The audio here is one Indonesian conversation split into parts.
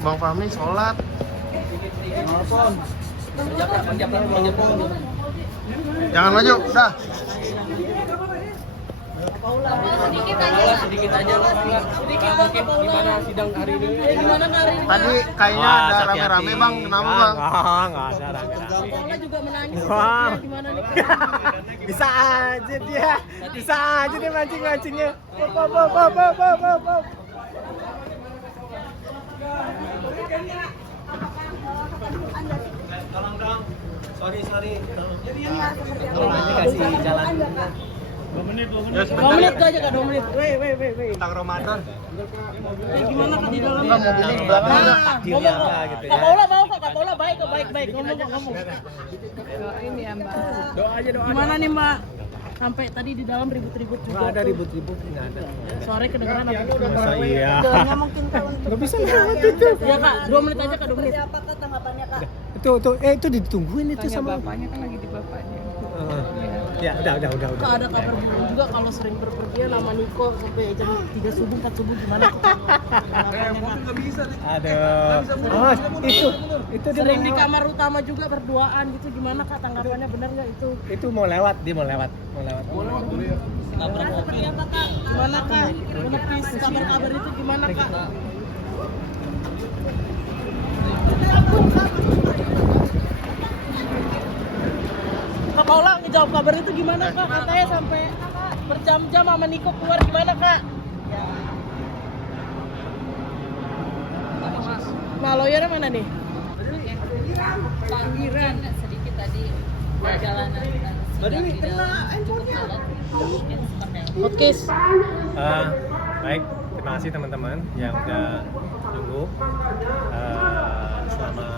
Bang Fahmi sholat. Jangan maju, udah. Sedikit aja lah. Sedikit gimana sidang hari ini? Gimana hari ini? Tadi kayaknya ada rame-rame bang, kenapa bang? Enggak ada rame-rame. Paula juga menangis. Wah. Gimana nih? Bisa aja dia mancing-mancingnya. Tolong dong. Sorry. Ini kasih jalan. 2 menit. 2 menit aja Kak, 2 menit. Weh. Tentang Ramadan. Gimana Kak di dalam? Enggak mau gini, belakang enggak. Takjilnya apa gitu ya. Kak Paula mau kok, Kak Paula baik ngomong. Doain ya Mbak. Doa aja. Gimana nih Mbak? Sampai tadi di dalam ribut-ribut juga. Enggak ada tuh. ribut-ribut, enggak ada. Suaranya kedengeran apa? Masa iya. Doanya mungkin kalau untuk Enggak bisa lewat itu. Ya Kak, 2 menit aja Kak, 2 menit. seperti apa Kak tanggapannya Kak? Itu ditungguin itu Tanya sama bapaknya kan lagi di bapaknya. Ya, udah. Kak ada kabar burung juga kalau sering berpergian sama Niko sampai jam 3 subuh 4 subuh gimana? Aduh. Oh, itu dia Sering di mau- kamar utama juga berduaan gitu gimana Kak tanggapannya benar nggak itu? Itu mau lewat. Gimana Kak? Menepis kabar-kabar itu gimana Kak? Kak Paula ngejawab kabar itu gimana Kak? Katanya sampai berjam-jam sama Niko keluar gimana Kak? Nah, lawyernya mana nih? Panggilan sedikit tadi perjalanan sidang di dalam cukup padat. Mungkin seperti apa? Podcast. Baik, terima kasih teman-teman yang udah tunggu selama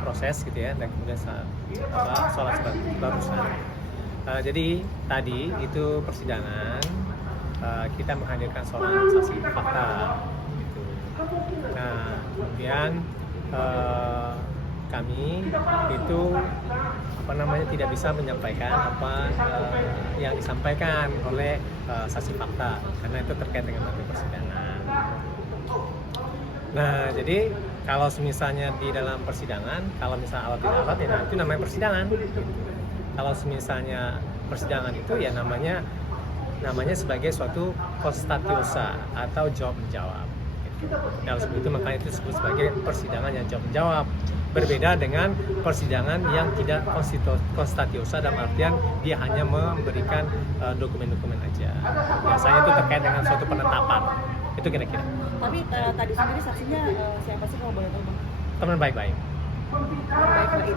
proses gitu ya, dan kemudian sholat barusan. Jadi tadi itu persidangan, kita menghadirkan sholat saksi fakta gitu. Nah kemudian kami itu tidak bisa menyampaikan apa yang disampaikan oleh saksi fakta karena itu terkait dengan materi persidangan. Nah, jadi kalau misalnya di dalam persidangan, kalau misalnya alat tidak alat, ya itu namanya persidangan. Kalau misalnya persidangan itu ya namanya sebagai suatu konstatiosa atau jawab menjawab. Kalau seperti itu makanya itu disebut sebagai persidangan yang jawab menjawab. Berbeda dengan persidangan yang tidak konstatiosa dalam artian dia hanya memberikan dokumen-dokumen aja. Biasanya itu terkait dengan suatu penetapan. Itu kira-kira. Tapi tadi sendiri saksinya siapa sih kalau boleh tahu Bang? Teman baik-baik. Baik-baik. Ini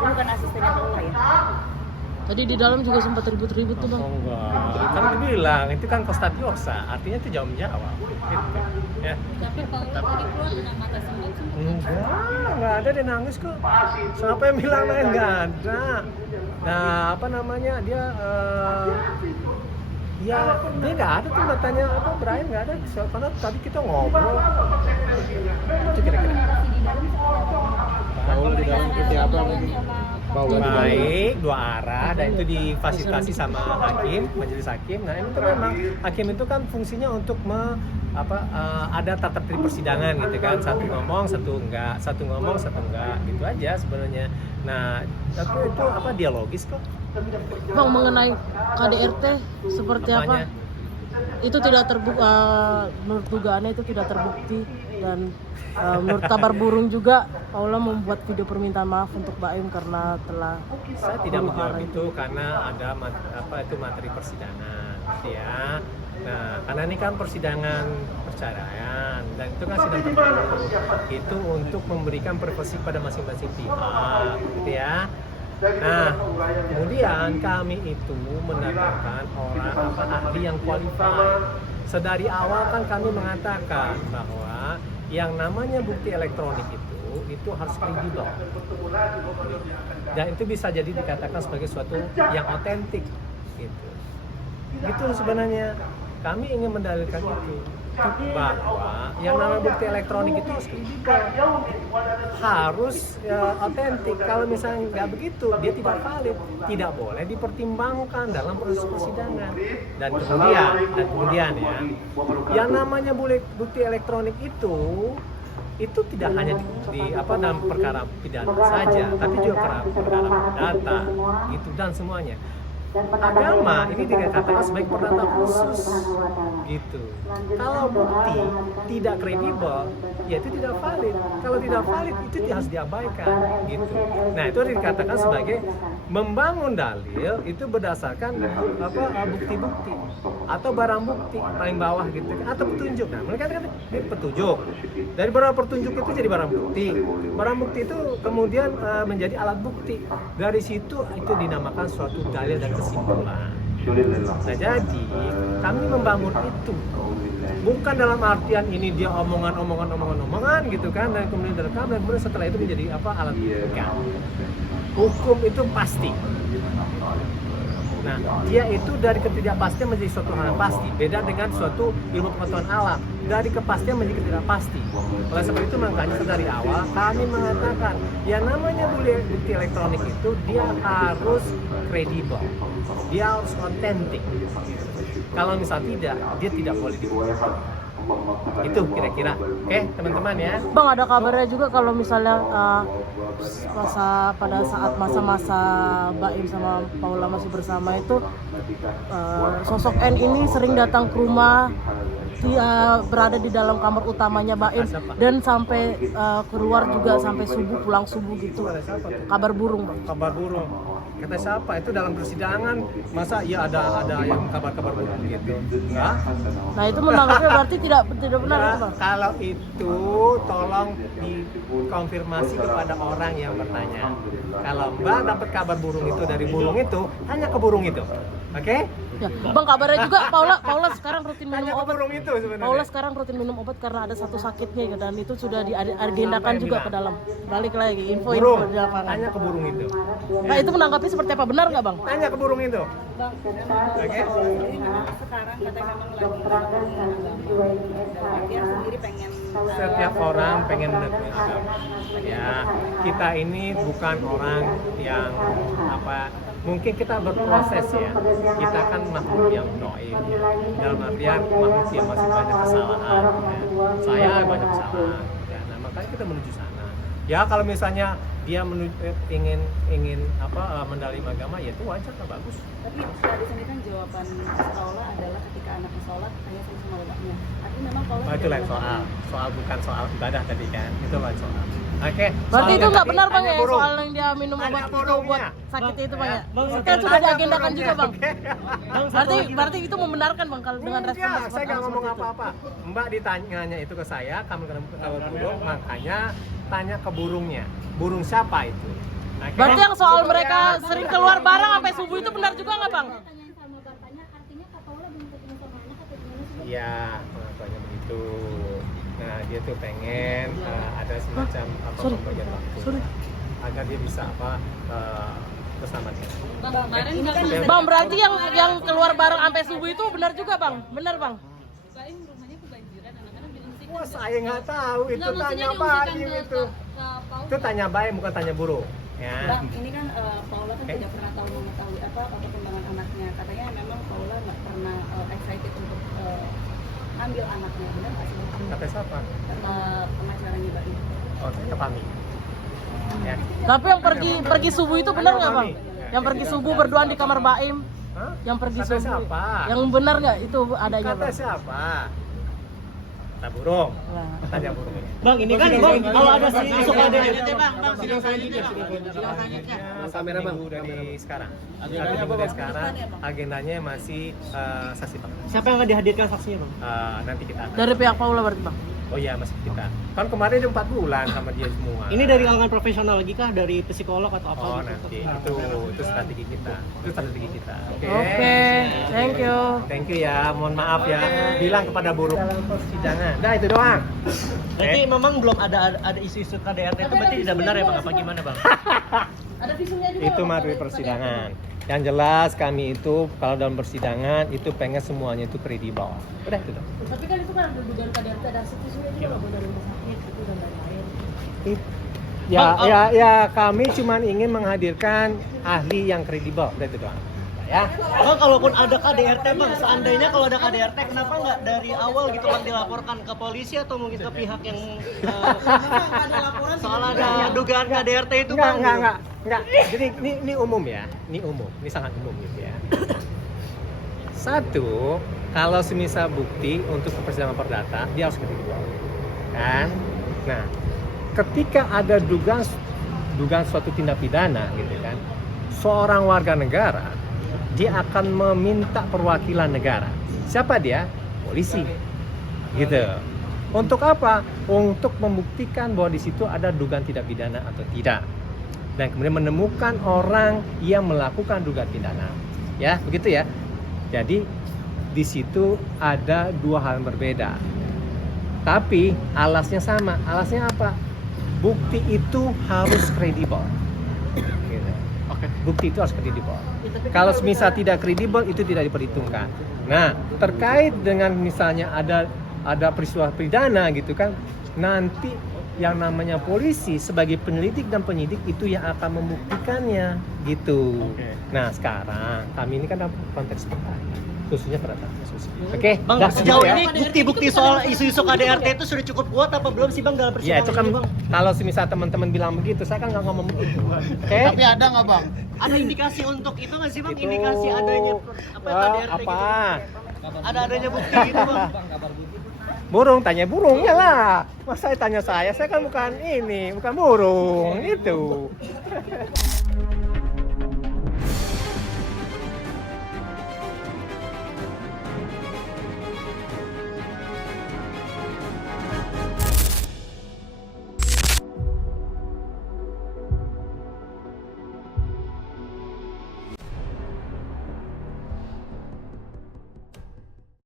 bukan asistennya Paula ya? Tadi di dalam juga sempat ribut-ribut tuh Bang. Oh enggak, kan dibilang itu kan konstatiosa, artinya itu jawab menjawab. Gitu. Ya. Tapi Paula tadi keluar dengan mata sembut. Enggak ada dia nangis kok. Siapa yang bilang enggak ada? Nah, dia ya dia nggak ada tuh matanya berair nggak ada karena tadi kita ngobrol itu kira-kira. Paula di dalam seperti apa lagi? Baik, dua arah dan itu difasilitasi sama hakim, majelis hakim. Nah itu memang hakim itu kan fungsinya untuk ada tata tertib persidangan gitu kan, satu ngomong satu enggak gitu aja sebenarnya. Nah tapi itu dialogis kok. Bang, mengenai KDRT seperti Apanya? apa? Itu tidak terbukti, menurut dugaannya itu tidak terbukti dan menurut kabar burung juga Paula membuat video permintaan maaf untuk Baim karena telah Saya tidak menjawab itu karena ada materi persidangan ya. Nah karena ini kan persidangan perceraian dan itu kan sidang tertutup, itu untuk memberikan privasi pada masing-masing pihak gitu ya. Nah, kemudian kami itu mendatangkan ahli yang qualified. Sedari awal kan kami mengatakan bahwa yang namanya bukti elektronik itu harus kredibel. Dan itu bisa jadi dikatakan sebagai suatu yang otentik gitu. Gitu sebenarnya. Kami ingin mendalilkan itu. bahwa yang namanya bukti elektronik itu harus kredibel, harus otentik. Kalau misalnya nggak begitu, dia tidak valid, tidak boleh dipertimbangkan dalam proses persidangan. Dan kemudian ya, yang namanya bukti elektronik itu tidak hanya dalam perkara pidana saja, tapi juga perkara data gitu dan semuanya. Agama ini dikatakan sebagai perdata khusus gitu. Kalau bukti tidak kredibel, ya itu tidak valid. Kalau tidak valid itu harus diabaikan gitu. Nah, itu dikatakan sebagai membangun dalil itu berdasarkan bukti-bukti atau barang bukti paling bawah gitu atau petunjuk. Nah, mereka kan petunjuk. Dari barang petunjuk itu jadi barang bukti. Barang bukti itu kemudian menjadi alat bukti. Dari situ itu dinamakan suatu dalil dan kesimpulan. Nah, jadi kami membangun itu bukan dalam artian ini dia omongan gitu kan, dan kemudian direkam dan kemudian setelah itu menjadi alat bukti. Hukum itu pasti. Nah, dia itu dari ketidakpastian menjadi suatu hal yang pasti. Beda dengan suatu ilmu pengetahuan alam, dari kepastian menjadi ketidakpasti. Oleh sebab itu makanya dari awal kami mengatakan yang namanya bukti elektronik itu dia harus kredibel, dia harus otentik. Kalau misal tidak, dia tidak boleh dibuka. Itu kira-kira. Oke, teman-teman ya. Bang, ada kabarnya juga kalau misalnya pada saat masa-masa Baim sama Paula masih bersama itu sosok N ini sering datang ke rumah, dia berada di dalam kamar utamanya Baim dan sampai keluar juga sampai subuh, pulang subuh gitu. Kabar burung, Bang. Kabar burung. Kata siapa? Itu dalam persidangan masa ya ada yang kabar-kabar burung gitu. Enggak? Nah, itu menanggapnya berarti tidak benar itu, Bang. Kalau itu tolong dikonfirmasi kepada orang yang bertanya. Kalau Mbak dapat kabar burung itu dari burung itu, tanya ke burung itu. Oke? Ya, Bang, kabarnya juga Paula sekarang rutin minum obat. Itu sebenarnya. Paula sekarang rutin minum obat karena ada satu sakitnya gitu, dan itu sudah diagendakan juga ke dalam. Balik lagi info di lapangan. Tanya ke burung itu. Nah, itu menanggapi seperti apa, benar nggak, Bang? Tanya ke burung itu. Bang, Oke. ini memang sekarang katanya memang lagi dia sendiri pengen Setiap orang pengen menekuni agama. Ya, kita ini bukan orang yang mungkin kita berproses ya. Kita kan makhluk yang doib ya. Dalam artian makhluk yang masih banyak kesalahan. Ya. Saya banyak kesalahan. Ya, nah makanya kita menuju sana. Ya kalau misalnya dia ingin mendalim agama, ya itu wajar lah, bagus. Tapi setelah di sini kan jawaban Paula adalah ketika anaknya sholat hanya sama bapaknya. Artinya memang Paula Itu lain soal bukan soal ibadah tadi kan, itu lain soal. Oke. Berarti itu nggak benar, Bang, ya, burung. soal yang dia minum Tanya obat itu burungnya. buat sakitnya itu, Bang, ya? Bang, Kan sudah diagendakan burungnya, juga, Bang. oke. Berarti itu membenarkan, Bang, kalau dengan respon Enggak, saya nggak ngomong itu. apa-apa. Mbak ditanyanya itu ke saya, kamu kalau burung, makanya tanya ke burungnya. Burung siapa itu? Oke? Berarti yang soal mereka sering keluar bareng sampai subuh itu benar juga nggak, Bang? Pertanyaan sama bapaknya, artinya Kak Paula belum ketemu sama anak atau gimana sih? Iya, pengakuannya begitu. Nah, dia tuh pengen ada semacam pembagian waktu agar dia bisa bersama dia. Bang, kemarin kan Bang, berarti yang keluar bareng sampai subuh itu benar juga, Bang? Benar, Bang? Baim rumahnya kebanjiran, anak-anak bilang sih. Wah, saya nggak tahu itu, Nggak, maksudnya tanya diungsikan Baim ke itu. Paula. Itu tanya Baim, bukan tanya burung. Ya. Bang, ini kan Paula kan tidak pernah mengetahui apa perkembangan anaknya. Katanya memang Paula nggak pernah excited untuk ambil anaknya, benar nggak sih? Kata siapa? Kata pengacaranya Baim. Oh, ke Pami. Ya. Tapi yang pergi subuh itu benar nggak, Bang? Yang pergi subuh berduaan di kamar Baim, Hah? yang pergi Kata subuh. siapa? Yang benar nggak itu adanya, Kata Bang? siapa? Kata burung. Nah. Tanya burung. Bang, ini kan Bang, kalau ada isu KDRT Sidang selanjutnya. Kamera Bang dari sekarang. Agendanya apa Bang? Sekarang agendanya masih saksi Bang. siapa yang akan dihadirkan saksinya, Bang? Nanti kita akan. Dari pihak Paula berarti, Bang? Oh iya, masih kita. Kan kemarin udah 4 bulan sama dia semua. Ini dari kalangan profesional lagi kah? Dari psikolog atau apa? Oh, nanti itu strategi kita. Itu strategi kita. Oke. Oke, thank you. Thank you ya. Mohon maaf ya. Bilang kepada burung persidangan. Dah itu doang. Berarti memang belum ada isu-isu KDRT itu berarti tidak benar ya, Bang? Apa gimana, Bang? Ada visumnya juga. Itu mah dari persidangan. Yang jelas kami itu kalau dalam persidangan itu pengen semuanya itu kredibel. Udah itu dong. Tapi kan itu kan ada dugaan KDRT dan seterusnya juga loh dari rumah sakit itu dan lain-lain. Ya kami cuman ingin menghadirkan ahli yang kredibel. Udah itu doang. Ya. Bang, kalaupun ada KDRT bang, seandainya kalau ada KDRT, kenapa nggak dari awal gitu bang dilaporkan ke polisi atau mungkin ke pihak yang soal ada dugaan KDRT itu bang? Enggak. Jadi ini umum ya, ini umum, ini sangat umum gitu ya. Satu, kalau semisal bukti untuk persidangan perdata, dia harus kredibel, kan? Nah, ketika ada dugaan suatu tindak pidana gitu kan, seorang warga negara dia akan meminta perwakilan negara. Siapa dia? Polisi. Gitu. Untuk apa? Untuk membuktikan bahwa di situ ada dugaan tindak pidana atau tidak. Dan kemudian menemukan orang yang melakukan dugaan pidana. Ya, begitu ya. Jadi di situ ada dua hal yang berbeda. Tapi alasnya sama. Alasnya apa? Bukti itu harus kredibel. Gitu. Bukti itu harus kredibel. Kalau misal tidak kredibel itu tidak diperhitungkan. Nah, terkait dengan misalnya ada peristiwa pidana gitu kan, nanti yang namanya polisi sebagai penyelidik dan penyidik itu yang akan membuktikannya gitu. Nah, sekarang kami ini kan dalam konteks perkara, khususnya perdata kasus. Oke, Bang, dah, sejauh gitu ya. ini bukti-bukti soal isu-isu KDRT itu sudah cukup kuat apa belum sih bang dalam Ya persidangan itu kan ini bang? kalau semisal teman-teman bilang begitu, saya kan nggak ngomong begitu. Oke? Tapi ada nggak bang? Ada indikasi untuk itu nggak sih bang? Itu, Indikasi adanya KDRT apa? gitu? Ada adanya bukti gitu bang? Burung, tanya burungnya lah. Masa tanya saya kan bukan burung itu.